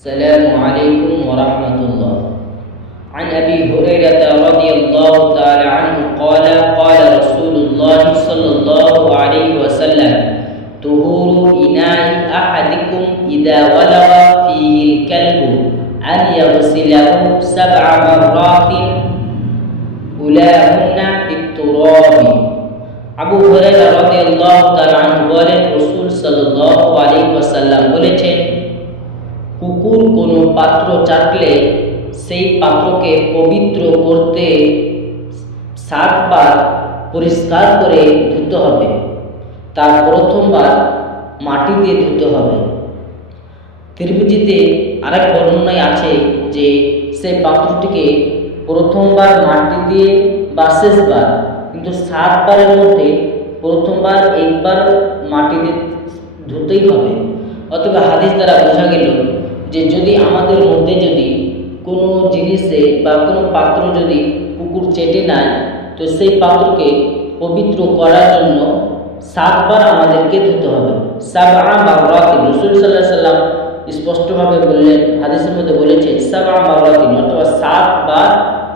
السلام عليكم ورحمة الله. عن أبي هريرة رضي الله تعالى عنه قال قال رسول الله صلى الله عليه وسلم طهور إناء أحدكم إذا ولغ فيه الكلب أن يغسله 7 مرات أولاهن بالتراب. আবু হুরায়রা রাদিয়াল্লাহু তাআলা আনহু বলেন, রাসূল সাল্লাল্লাহু আলাইহি ওয়াসাল্লাম বলেছেন, কুকুর কোনো পাত্র চাটলে সেই পাত্রকে পবিত্র করতে 7 বার পরিষ্কার করে ধুতে হবে। তার প্রথমবার মাটি দিয়ে ধুতে হবে। তিরমিজিতে আরেক বর্ণনায় আছে যে সেই পাত্রটিকে প্রথমবার মাটি দিয়ে বা শেষবার, কিন্তু 7 বারের মধ্যে প্রথমবার একবার মাটি দিয়ে ধুতেই হবে। অথবা হাদিস দ্বারা বোঝা গেল যে যদি আমাদের মধ্যে যদি কোনো জিনিসে বা কোনো পাত্র যদি কুকুর চেটে নেয়, তো সেই পাত্রকে পবিত্র করার জন্য 7 বার আমাদেরকে ধুতে হবে। 7 মাররাতিন, রাসূল সাল্লাল্লাহু আলাইহি ওয়াসাল্লাম স্পষ্টভাবে বললেন, হাদিসের মধ্যে বলেছেন 7 মাররাতিন, অথবা 7 বার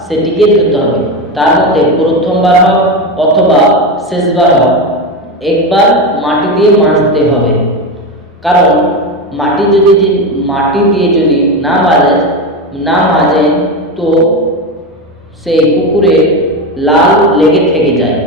সেটিকে ধুতে হবে। তার মধ্যে প্রথমবার হোক অথবা শেষবার হোক, একবার মাটি দিয়ে মাজতে হবে। কারণ মাটি দিয়ে যদি না মাজেন তো সেই কুকুরের লাল লেগে থেকে যায়।